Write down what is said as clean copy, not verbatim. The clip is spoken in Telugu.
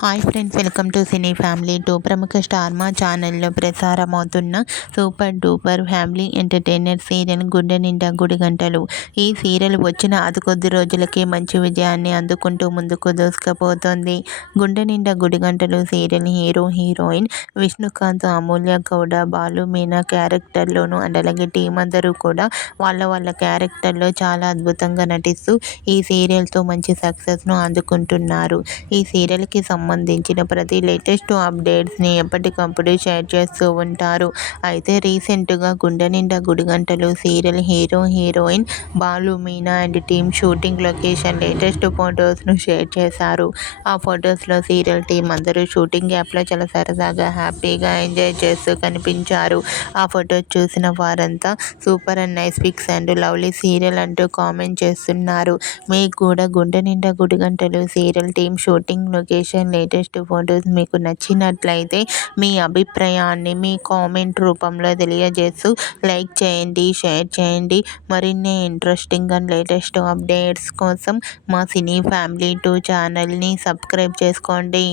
Hi friends, welcome to cine family two. ప్రముఖ స్టార్ మా ఛానల్లో ప్రసారమవుతున్న super duper family entertainer serial Gunde Ninda గుడిగంటలు. ఈ సీరియల్ వచ్చిన అతి కొద్ది రోజులకే మంచి విజయాన్ని అందుకుంటూ ముందుకు దూసుకుపోతోంది. Gunde Ninda Gudigantalu serial hero heroine Vishnukanth, Amulya Gowda, Balu, Meena క్యారెక్టర్లోను అండ్ అలాగే టీం అందరూ కూడా వాళ్ళ క్యారెక్టర్లో చాలా అద్భుతంగా నటిస్తూ ఈ సీరియల్తో మంచి సక్సెస్ను అందుకుంటున్నారు. ఈ సీరియల్కి సంబంధించిన ప్రతి లేటెస్ట్ అప్డేట్స్ని ఎప్పటికప్పుడు షేర్ చేస్తూ ఉంటారు. అయితే రీసెంట్గా Gunde Ninda Gudigantalu serial hero heroine Balu, Meena and team shooting location latest ఫొటోస్ను షేర్ చేశారు. ఆ ఫొటోస్లో సీరియల్ టీం అందరూ షూటింగ్ యాప్లో చాలా సరదాగా హ్యాపీగా ఎంజాయ్ చేస్తూ కనిపించారు. ఆ ఫొటోస్ చూసిన వారంతా super and nice pics and lovely serial అంటూ కామెంట్ చేస్తున్నారు. మీకు కూడా Gunde Ninda Gudigantalu serial team shooting location latest photos మీకు నచ్చినట్లయితే మీ అభిప్రాయాన్ని మీ కామెంట్ రూపంలో తెలియజేస్తూ లైక్ చేయండి, షేర్ చేయండి. మరిన్ని ఇంట్రెస్టింగ్ అండ్ లేటెస్ట్ అప్డేట్స్ కోసం మా సినీ ఫ్యామిలీ 2 ఛానల్ని సబ్స్క్రైబ్ చేసుకోండి.